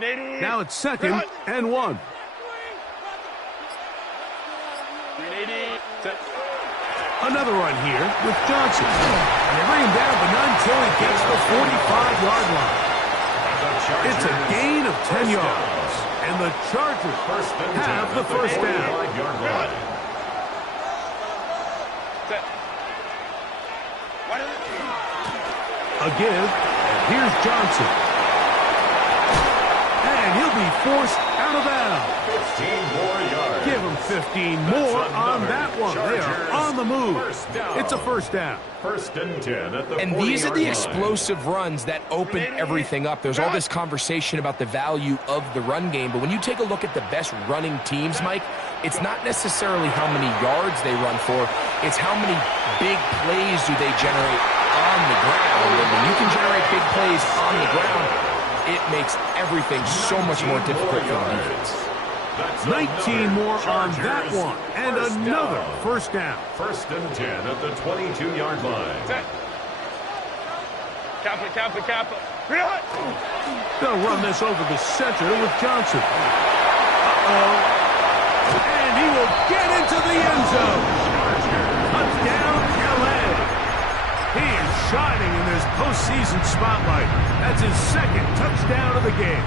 Now it's 2nd and 1. Another run here with Johnson. And they bring him down, but not until he gets the 45-yard line. It's a gain of 10 yards. And the Chargers have the first down. A give, and here's Johnson. And he'll be forced out of bounds. 15 more yards. Give him 15 more on that one. They are on the move. It's a first down. 1st and 10 at the 40-yard line. And these are the explosive runs that open everything up. There's all this conversation about the value of the run game, but when you take a look at the best running teams, Mike, it's not necessarily how many yards they run for. It's how many big plays do they generate on the ground. And when you can generate big plays on the ground, it makes everything so much more difficult for the defense. 19 more on that one, and another first down. 1st and 10 at the 22-yard line. Kappa. They'll run this over the center with Johnson. And he will get into the end zone. Touchdown, LA. He is shining in this postseason spotlight. That's his 2nd touchdown of the game.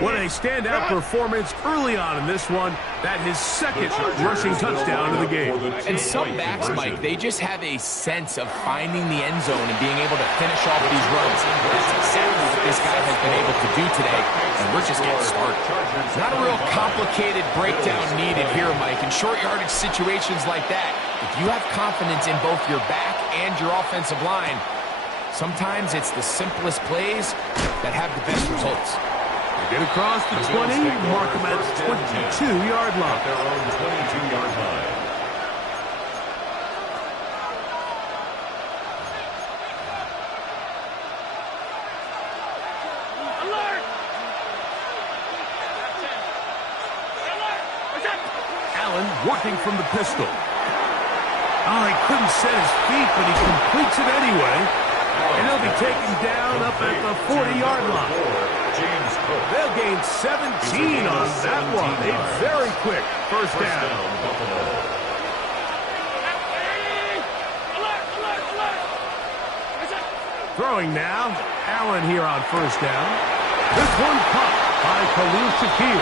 What a standout performance early on in this one. That his 2nd rushing touchdown of the game. And some backs, Mike, they just have a sense of finding the end zone and being able to finish off these runs. That's exactly what this guy has been able to do today, and we're just getting started. Not a real complicated breakdown needed here, Mike. In short yardage situations like that, if you have confidence in both your back and your offensive line, sometimes it's the simplest plays that have the best results. Get across the 20, mark them at the 22-yard line. Their own 22-yard line. Allen working from the pistol. Oh, he couldn't set his feet, but he completes it anyway. And he'll be taken down up at the 40-yard line. They'll gain 17 on that one. A very quick first down. Throwing now. Allen here on first down. This one caught by Khalil Shakir.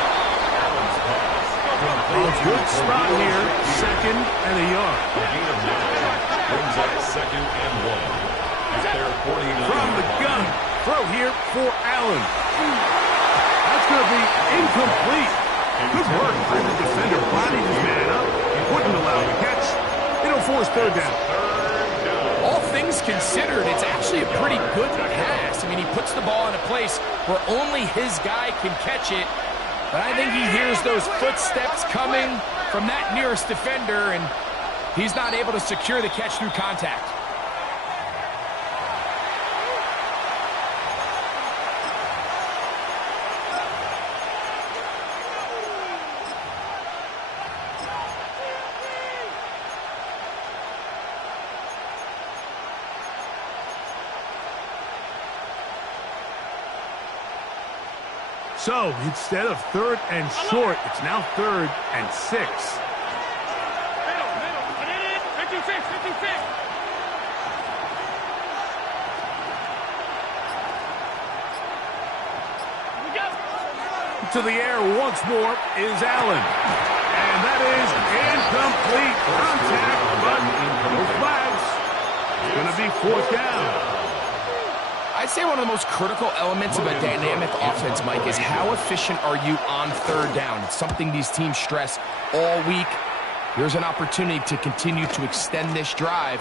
A good spot here. 2nd and a yard. Brings up 2nd and 1. At their 49. From the gun. Throw here for Allen. That's going to be incomplete. Good work by the defender. Bodied his man up. Wouldn't allow the catch. It'll force 3rd down. All things considered, it's actually a pretty good pass. I mean, he puts the ball in a place where only his guy can catch it. But I think he hears those footsteps coming from that nearest defender, and he's not able to secure the catch through contact. So, instead of 3rd and short, it's now 3rd and 6. To the air once more is Allen. And that is incomplete contact, but no flags. It's going to be 4th down. I'd say one of the most critical elements of a dynamic offense, Mike, is how efficient are you on 3rd down. It's something these teams stress all week. Here's an opportunity to continue to extend this drive.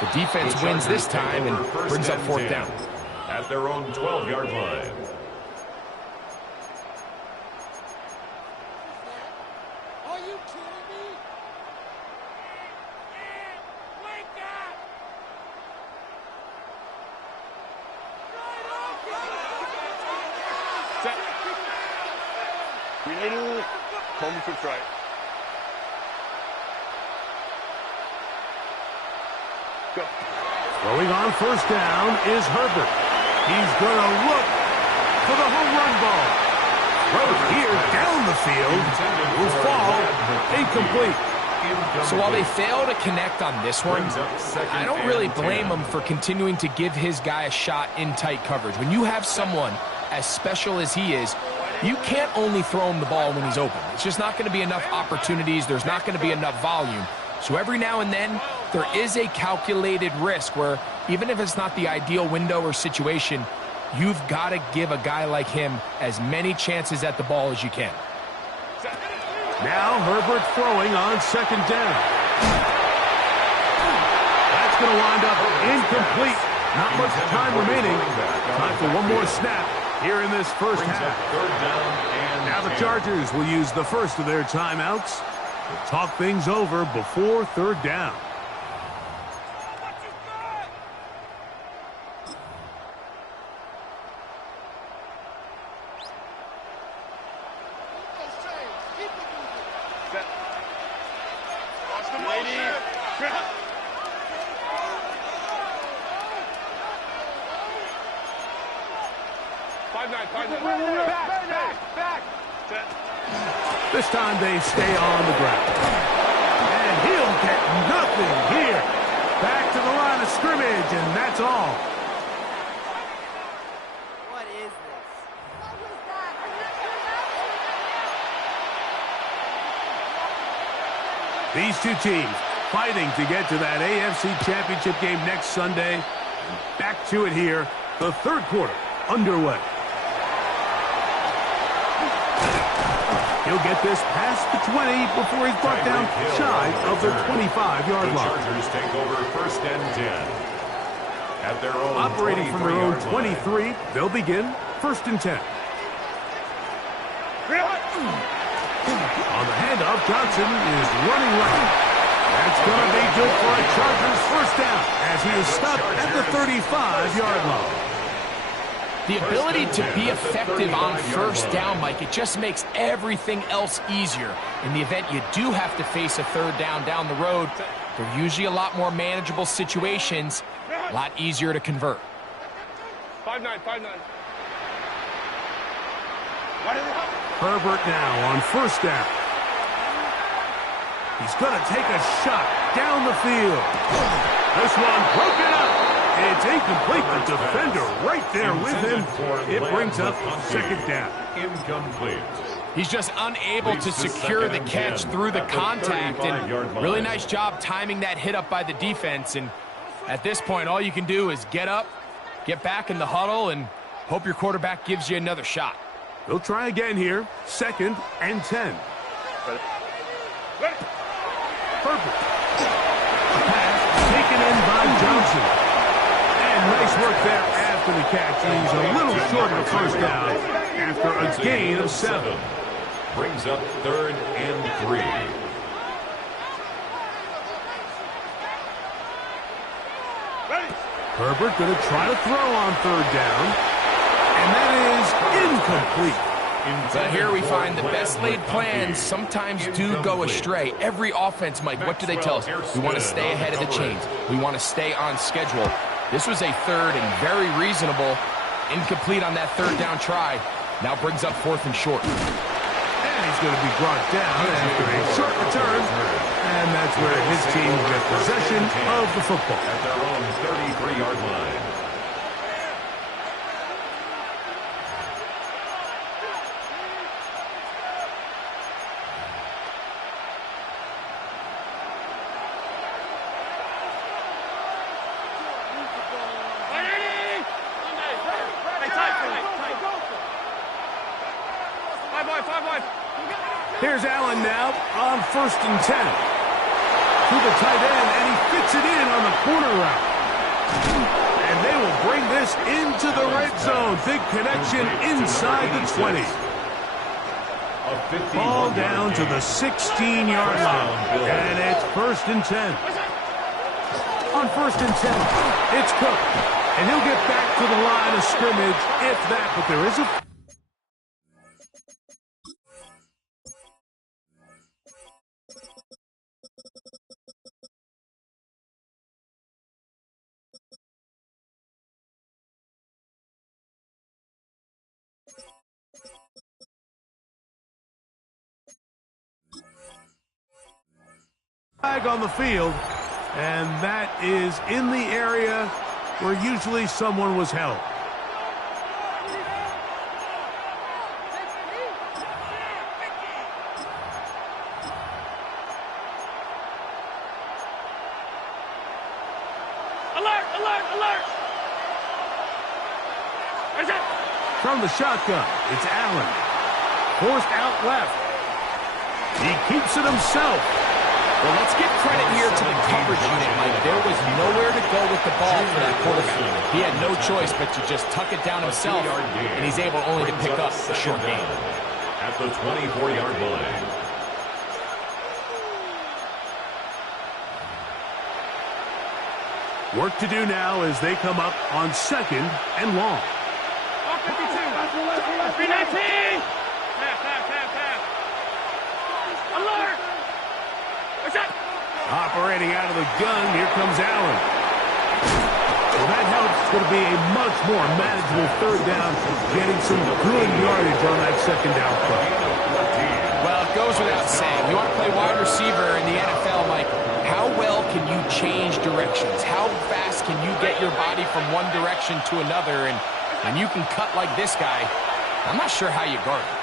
The defense wins this time and brings up 4th down. At their own 12-yard line. Are you kidding me? Wake up! Renee, home for try. Go. Throwing on first down is Herbert. He's going to look return ball. Throw here down the field. Will fall. Incomplete. So while they fail to connect on this one, I don't really blame them for continuing to give his guy a shot in tight coverage. When you have someone as special as he is, you can't only throw him the ball when he's open. It's just not going to be enough opportunities. There's not going to be enough volume. So every now and then, there is a calculated risk where even if it's not the ideal window or situation, you've got to give a guy like him as many chances at the ball as you can. Now Herbert throwing on second down. That's going to wind up incomplete. Not much time remaining. Time for one more snap here in this first half. Now the Chargers will use the first of their timeouts to talk things over before third down. This time they stay on the ground. And he'll get nothing here. Back to the line of scrimmage, and that's all. What is this? These two teams fighting to get to that AFC Championship game next Sunday. Back to it here. The third quarter underway. He'll get this past the 20 before he's brought down shy of the 25-yard line. Chargers take over first and 10. At their own operating from their own 23, they'll begin first and 10. On the handoff, Johnson is running right. That's going to be good for a Chargers first down as he is stopped at the 35-yard line. The ability to be effective on first down, Mike, it just makes everything else easier. In the event you do have to face a third down the road, they're usually a lot more manageable situations, a lot easier to convert. 5-9. Herbert now on first down. He's going to take a shot down the field. This one broken up. It's incomplete. The defender right there with him. It brings up second down. Incomplete. He's just unable to secure the catch through the contact, and really nice job timing that hit up by the defense. And at this point, all you can do is get up, get back in the huddle, and hope your quarterback gives you another shot. They'll try again here. Second and 10. Herbert. Pass taken in by Johnson. And nice work there after the catch. He's a little short of the first down after a gain of 7. Brings up third and 3. Herbert going to try to throw on third down. And that is incomplete. But here we find the best laid plans sometimes do go astray. Every offense, Mike, what do they tell us? We want to stay ahead of the chains. We want to stay on schedule. This was a third and very reasonable. Incomplete on that third down try. Now brings up fourth and short. And he's going to be brought down after a short return. And that's where his team get possession of the football. At their own 33-yard line. Here's Allen now on first and 10. To the tight end, and he fits it in on the corner route. And they will bring this into the red zone. Big connection inside the 20. Ball down to the 16-yard line. And it's first and 10. On first and 10, it's Cook. And he'll get back to the line of scrimmage if that, but there is a Flag on the field, and that is in the area where usually someone was held. Alert! Alert! Alert! Is it? From the shotgun, it's Allen. Forced out left. He keeps it himself. Well, let's give credit here to the coverage unit, Mike. There was nowhere to go with the ball for that quarterback. He had no choice but to just tuck it down himself, and he's able only to pick up a short gain. At the 24-yard line. Work to do now as they come up on 2nd and long. 52. 319. Pass. Alert! What's that? Operating out of the gun, here comes Allen. Well, that helps. It's going to be a much more manageable 3rd down, getting some good yardage on that 2nd down play. Well, it goes without saying. You want to play wide receiver in the NFL, Mike. How well can you change directions? How fast can you get your body from one direction to another? And when you can cut like this guy, I'm not sure how you guard it.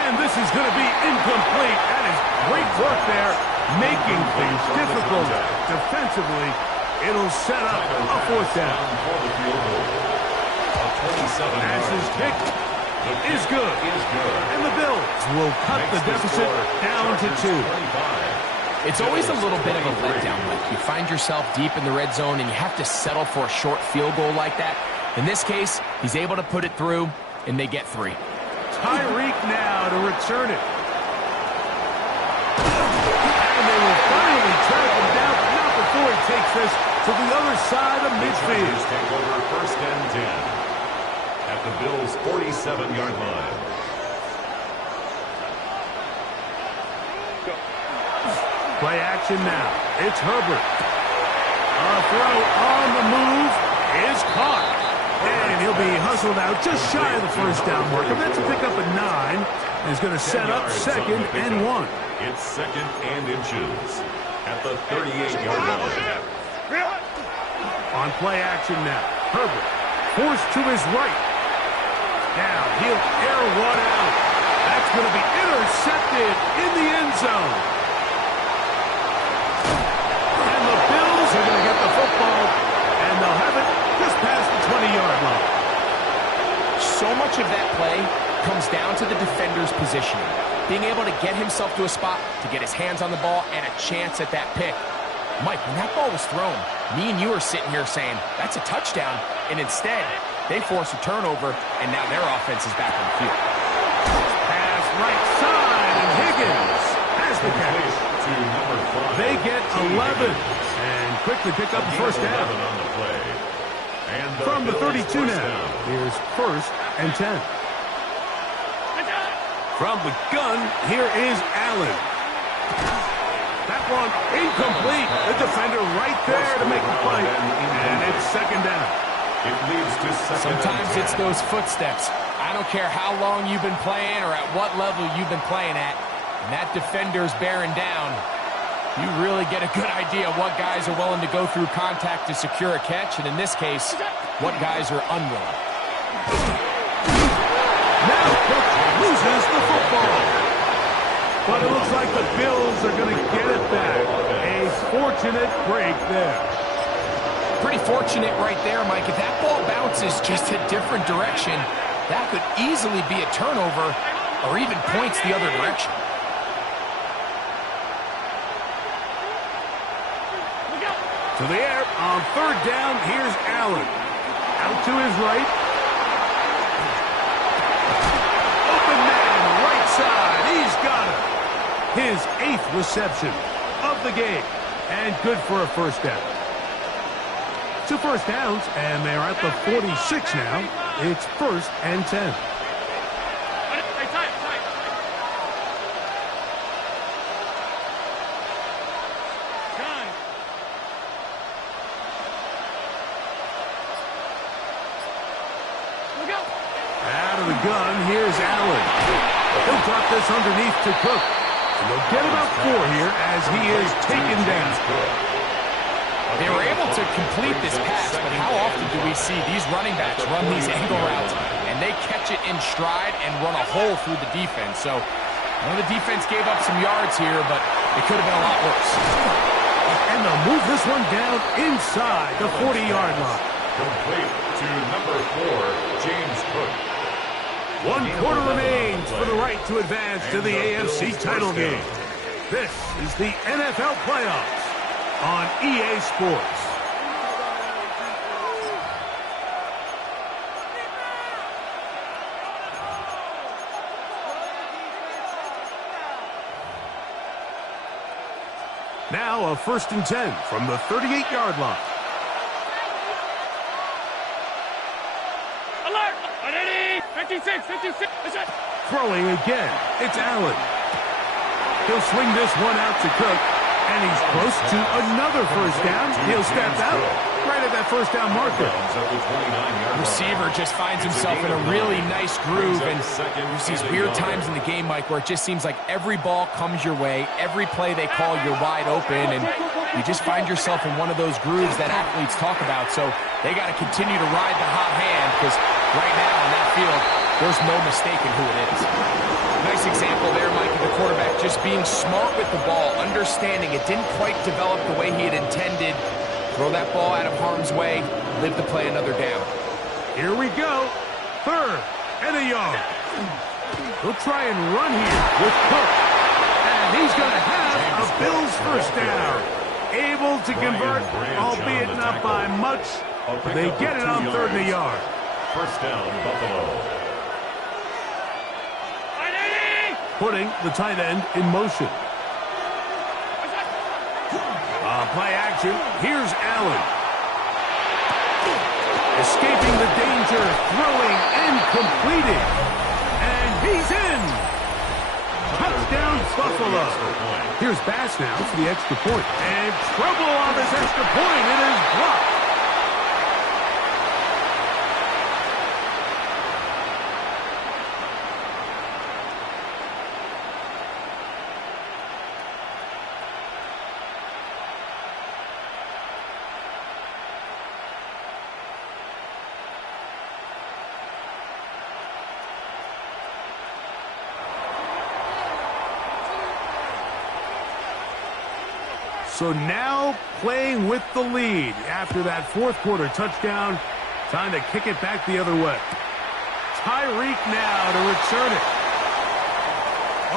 And this is going to be incomplete. That is great work there, making things difficult defensively. It'll set up a 4th down. As his kick is good. And the Bills will cut the deficit down to 2. It's always a little bit of a letdown. Like you find yourself deep in the red zone and you have to settle for a short field goal like that. In this case, he's able to put it through, and they get 3. Tyreek now to return it. And they will finally track him down, but not before he takes this to the other side of midfield. Take over 1st and 10 at the Bills' 47-yard line. Play action now. It's Herbert. A throw on the move is caught. And he'll be hustled out just shy of the 1st down marker. That's a pickup at 9. He's going to set up 2nd and 1. It's 2nd and inches at the 38-yard line. On play action now. Herbert forced to his right. Now he'll air one out. That's going to be intercepted in the end zone. And the Bills are going to get the football, and they'll have it just past the 20-yard line. So much of that play comes down to the defender's positioning. Being able to get himself to a spot, to get his hands on the ball, and a chance at that pick. Mike, when that ball was thrown, me and you are sitting here saying, that's a touchdown. And instead, they force a turnover, and now their offense is back on the field. Pass right side, and Higgins has the catch. They get 11 and quickly pick up the 1st down. On the play. And From the 32 now, down. here's 1st and 10. From the gun, here is Allen. That one incomplete. The defender right there to make the play. And it's 2nd down. It leads to 2nd. Sometimes it's those footsteps. I don't care how long you've been playing or at what level you've been playing at. And that defender's bearing down. You really get a good idea of what guys are willing to go through contact to secure a catch, and in this case, what guys are unwilling. Now Cook loses the football. But it looks like the Bills are going to get it back. A fortunate break there. Pretty fortunate right there, Mike. If that ball bounces just a different direction, that could easily be a turnover or even points the other direction. To the air on 3rd down, here's Allen. Out to his right. Open man, right side. He's got it. His 8th reception of the game. And good for a 1st down. 2 first downs, and they're at the 46 now. It's 1st and 10. Out of the gun, here's Allen. He'll drop this underneath to Cook. They'll get about 4 here as he is taken down. They were able to complete this pass, but how often do we see these running backs run these angle routes and they catch it in stride and run a hole through the defense? So I know the defense gave up some yards here, but it could have been a lot worse. And they'll move this one down inside the 40-yard line. Complete to number 4, James Cook. 1 quarter remains for the right to advance to the AFC title game. This is the NFL playoffs on EA Sports. Now a 1st and 10 from the 38-yard line. Alert! 56, 56. That's it. Throwing again. It's Allen. He'll swing this one out to Cook. And he's close to another 1st down. He'll step out right at that 1st down marker. Receiver just finds himself in a really nice groove, and there's these weird times in the game, Mike, where it just seems like every ball comes your way, every play they call, you're wide open, and you just find yourself in one of those grooves that athletes talk about. So they got to continue to ride the hot hand, because right now on that field, there's no mistaking who it is. Nice example there, Mike, of the quarterback just being smart with the ball, understanding it didn't quite develop the way he had intended. Throw that ball out of harm's way, live to play another down. Here we go. 3rd and a yard. He'll try and run here with Cook. And he's going to have a Bills 1st down. Able to convert, albeit not by much. They get it on 3rd and a yard. 1st down, Buffalo. Putting the tight end in motion. Play action. Here's Allen. Escaping the danger, throwing and completing. And he's in. Touchdown, Buffalo. Here's Bass now for the extra point. And trouble on this extra point. It is blocked. So now playing with the lead after that 4th quarter touchdown. Time to kick it back the other way. Tyreek now to return it.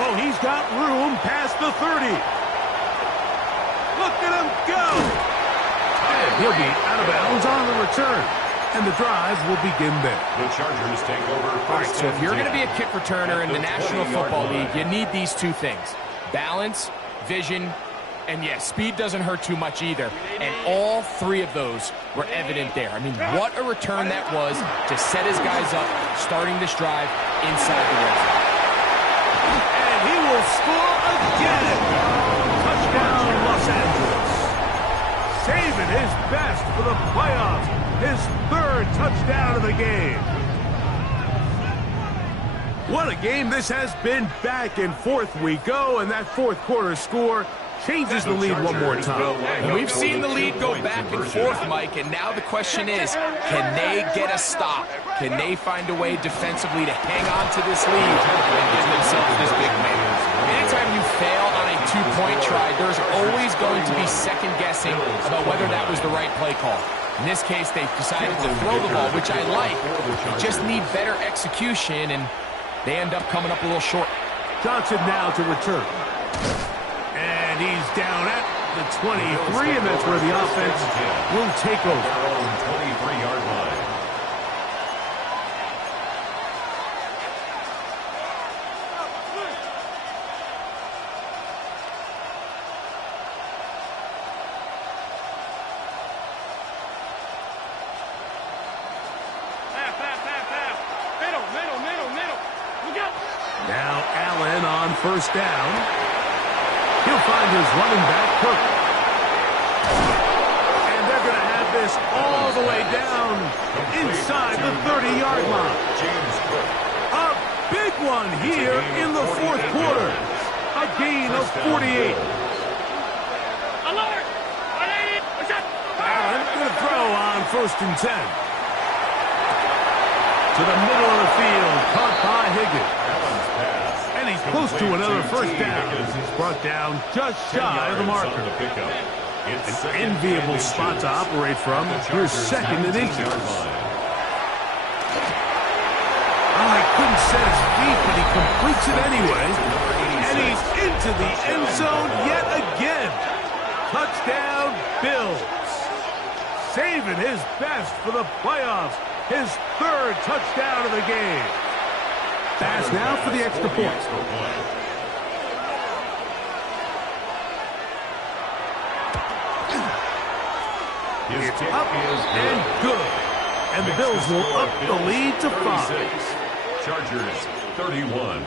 Oh, he's got room past the 30. Look at him go. And he'll be out of bounds on the return. And the drive will begin there. The Chargers take over. All right, so if you're going to be a kick returner in the National Football League, you need these 2 things. Balance, vision, and yes, speed doesn't hurt too much either. And all 3 of those were evident there. I mean, what a return that was to set his guys up, starting this drive inside the red zone. And he will score again. Touchdown, Los Angeles. Saving his best for the playoffs. His 3rd touchdown of the game. What a game this has been. Back and forth we go, and that 4th quarter score changes the lead one more time. And we've seen the lead go back and forth, Mike, and now the question is, can they get a stop? Can they find a way defensively to hang on to this lead and give themselves this big win? Anytime you fail on a 2-point try, there's always going to be second-guessing about whether that was the right play call. In this case, they decided to throw the ball, which I like. They just need better execution, and they end up coming up a little short. Johnson now to return. And he's down at the 23, and that's where the offense will take over. 23-yard line. Now Allen on 1st down. He'll find his running back, Cook. And they're going to have this all the way down inside the 30-yard line. A big one here in the 4th quarter. A gain of 48. Alert! 180! What's that? Allen going to throw on 1st and 10. To the middle of the field, caught by Higgins. And he's close to another 1st down as he's brought down just shy of the marker. An enviable spot to operate from. Here's 2nd and 8. Oh, he couldn't set his feet, but he completes it anyway. And he's into the end zone yet again. Touchdown, Bills. Saving his best for the playoffs. His 3rd touchdown of the game. Pass now for the extra point. It's up and good. And the Bills will up the lead to 5. Chargers 31.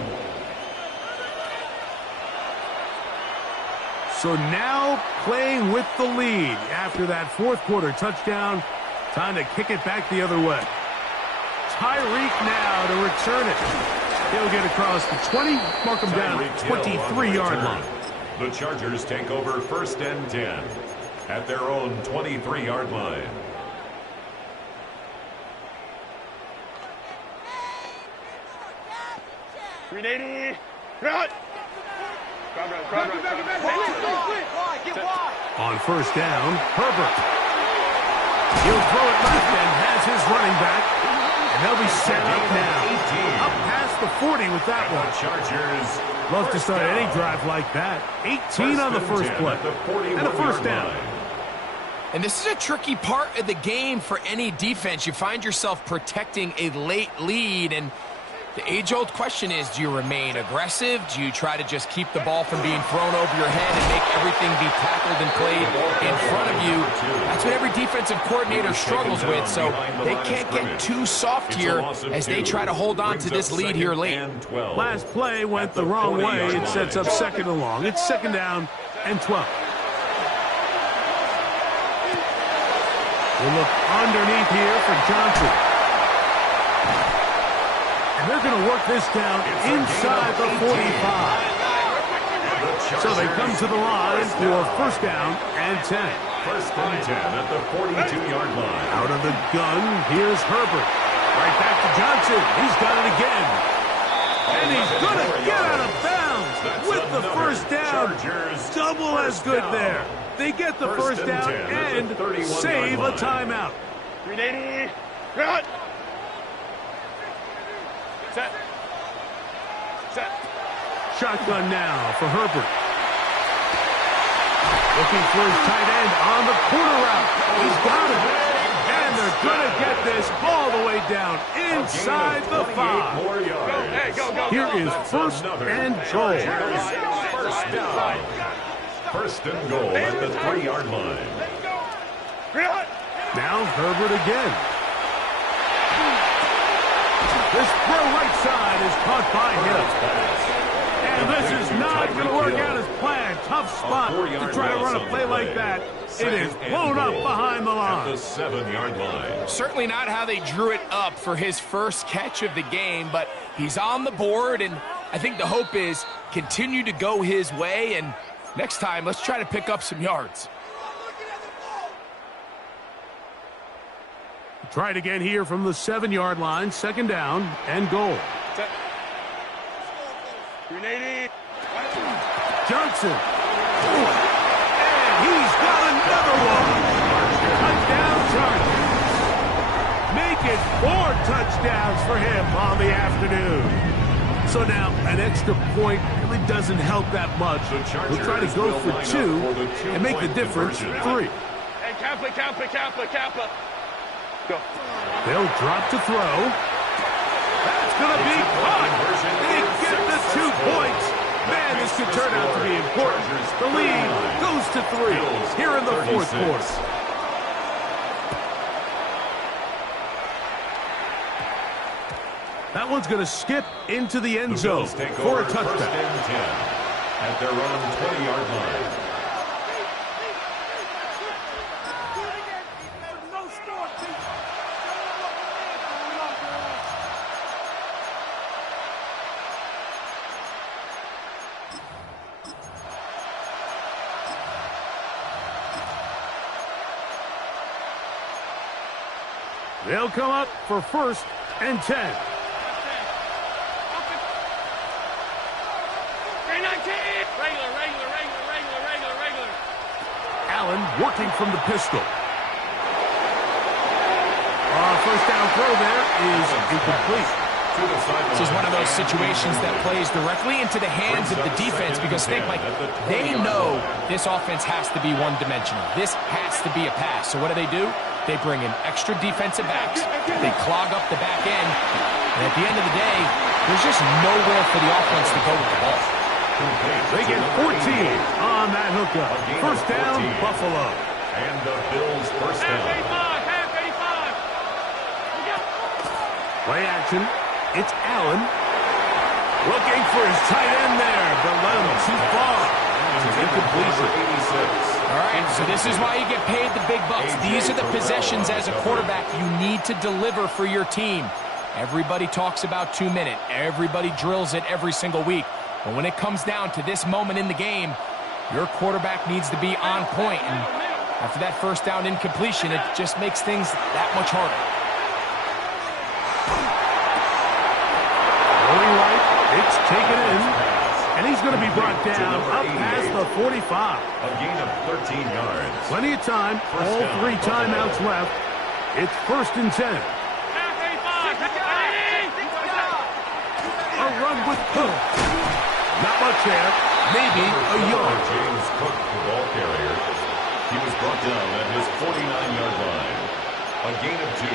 So now playing with the lead after that 4th quarter touchdown. Time to kick it back the other way. Tyreek now to return it. He'll get across the 20, mark him down 23-yard line. The Chargers take over 1st and 10 at their own 23-yard line. Run! On 1st down, Herbert. He'll throw it left and has his running back. And they'll be set up now. Up past the 40 with that one. Chargers. Love to start any drive like that. 18 on the first play. And a 1st down. And this is a tricky part of the game for any defense. You find yourself protecting a late lead, and the age-old question is, do you remain aggressive? Do you try to just keep the ball from being thrown over your head and make everything be tackled and played in front of you? That's what every defensive coordinator struggles with, so they can't get too soft here as they try to hold on to this lead here late. Last play went the wrong way. It sets up 2nd and long. It's 2nd down and 12. We'll look underneath here for Johnson. And they're going to work this down inside the 45. So they come to the line for 1st down and 10. 1st and 10 at the 42-yard line. Out of the gun, here's Herbert. Right back to Johnson. He's got it again. And he's going to get out of bounds with the 1st down. Double as good there. They get the 1st down and save a timeout. 380. Run! Set. Set. Shotgun now for Herbert. Looking for his tight end on the corner route. He's got it. And they're going to get this all the way down inside the 5. Go, hey, go, go. Here is 1st and goal. 1st down. 1st and goal at the 3-yard line. Now Herbert again. This throw right side is caught by him. And this is not going to work out as planned. Tough spot to try to run a play like that. It is blown up behind the line. At the 7-yard line. Certainly not how they drew it up for his first catch of the game, but he's on the board, and I think the hope is continue to go his way, and next time, let's try to pick up some yards. Try it again here from the 7-yard line. 2nd down and goal. Set. 380. Johnson. And he's got another one. Touchdown Chargers. Make it 4 touchdowns for him on the afternoon. So now an extra point really doesn't help that much. We'll try to go for 2 and make the difference 3. Hey, Kappa. Go. They'll drop to throw. That's going to be caught. They get the 2 points. Man, this could turn out to be important. The lead goes to 3 here in the 4th quarter. That one's going to skip into the end zone for a touchdown. At their own 20-yard line. They'll come up for 1st and 10. Regular. Allen working from the pistol. First down throw there is incomplete. This is one of those situations that plays directly into the hands of the defense because think, Mike, they know this offense has to be one-dimensional. This has to be a pass. So what do? They bring in extra defensive backs. They clog up the back end. And at the end of the day, there's just nowhere for the offense to go with the ball. They get 14 on that hookup. First down, Buffalo. And the Bills first down. Play action. It's Allen. Looking for his tight end there, but let him too far. It's an incompletion. All right, so this is why you get paid the big bucks. These are the possessions as a quarterback you need to deliver for your team. Everybody talks about 2-minute. Everybody drills it every single week. But when it comes down to this moment in the game, your quarterback needs to be on point. And after that first down incompletion, it just makes things that much harder. Going right, it's taken in. And he's going to be brought down up past the 45. A gain of 13 yards. Plenty of time. All 3 timeouts left. It's 1st and 10. A run with Cook. Not much there. Maybe a yard. James Cook, the ball carrier. He was brought down at his 49-yard line. A gain of 2.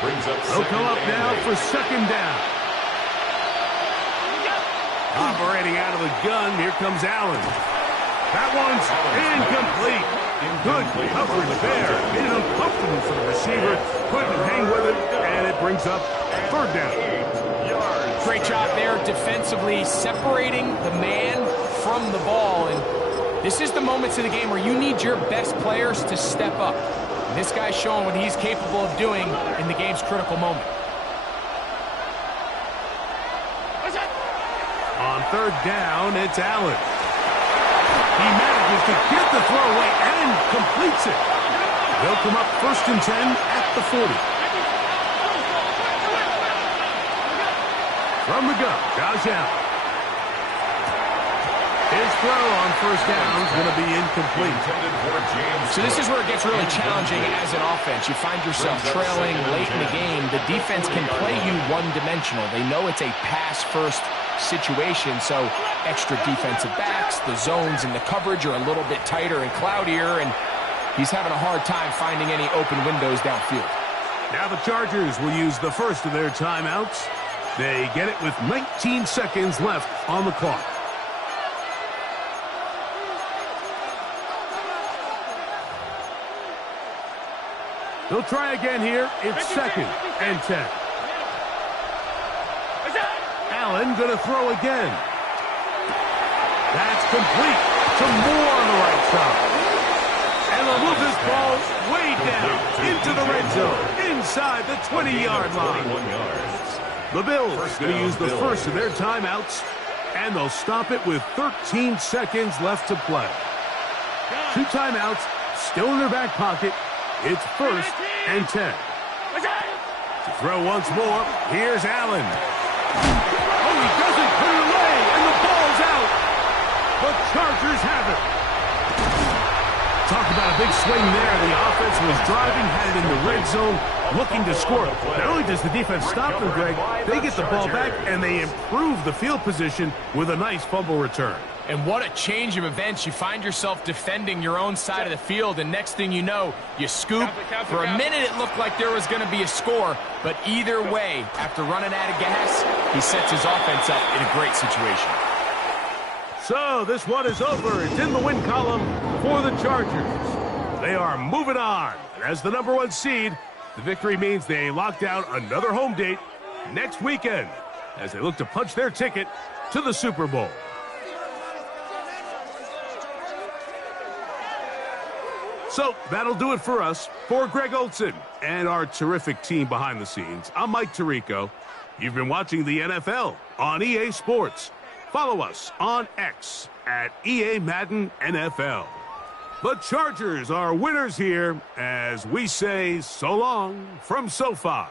Brings up They'll come up now for 2nd down. Operating out of the gun, here comes Allen. That one's incomplete. Good coverage there. Made it uncomfortable for the receiver. Couldn't hang with it, and it brings up 3rd down. Great job there defensively, separating the man from the ball. And this is the moments of the game where you need your best players to step up. And this guy's showing what he's capable of doing in the game's critical moment. On 3rd down, it's Allen. He manages to get the throw away and completes it. They'll come up 1st and 10 at the 40. From the gun, Josh Allen. His throw on 1st down is going to be incomplete. So this is where it gets really challenging as an offense. You find yourself trailing late in the game. The defense can play you one-dimensional. They know it's a pass-first situation, so extra defensive backs, the zones and the coverage are a little bit tighter and cloudier, and he's having a hard time finding any open windows downfield. Now the Chargers will use the first of their timeouts. They get it with 19 seconds left on the clock. They'll try again here. It's 2nd and 10. Allen going to throw again. That's complete to Moore on the right side. And they'll move this ball way down into the red zone, inside the 20-yard line. The Bills going to use the first of their timeouts, and they'll stop it with 13 seconds left to play. 2 timeouts still in their back pocket. It's 1st and 10. To throw once more, here's Allen. Oh, he doesn't put it away, and the ball's out. The Chargers have it. Talk about a big swing there. The offense was driving, had it in the red zone, looking to score. Not only does the defense stop them, Greg, they get the ball back, and they improve the field position with a nice fumble return. And what a change of events. You find yourself defending your own side of the field, and next thing you know, you scoop. For a minute, it looked like there was going to be a score, but either way, after running out of gas, he sets his offense up in a great situation. So this one is over. It's in the win column for the Chargers. They are moving on. And as the #1 seed, the victory means they lock down another home date next weekend as they look to punch their ticket to the Super Bowl. So that'll do it for us. For Greg Olson and our terrific team behind the scenes, I'm Mike Tirico. You've been watching the NFL on EA Sports. Follow us on X at EA Madden NFL. The Chargers are winners here as we say so long from SoFi.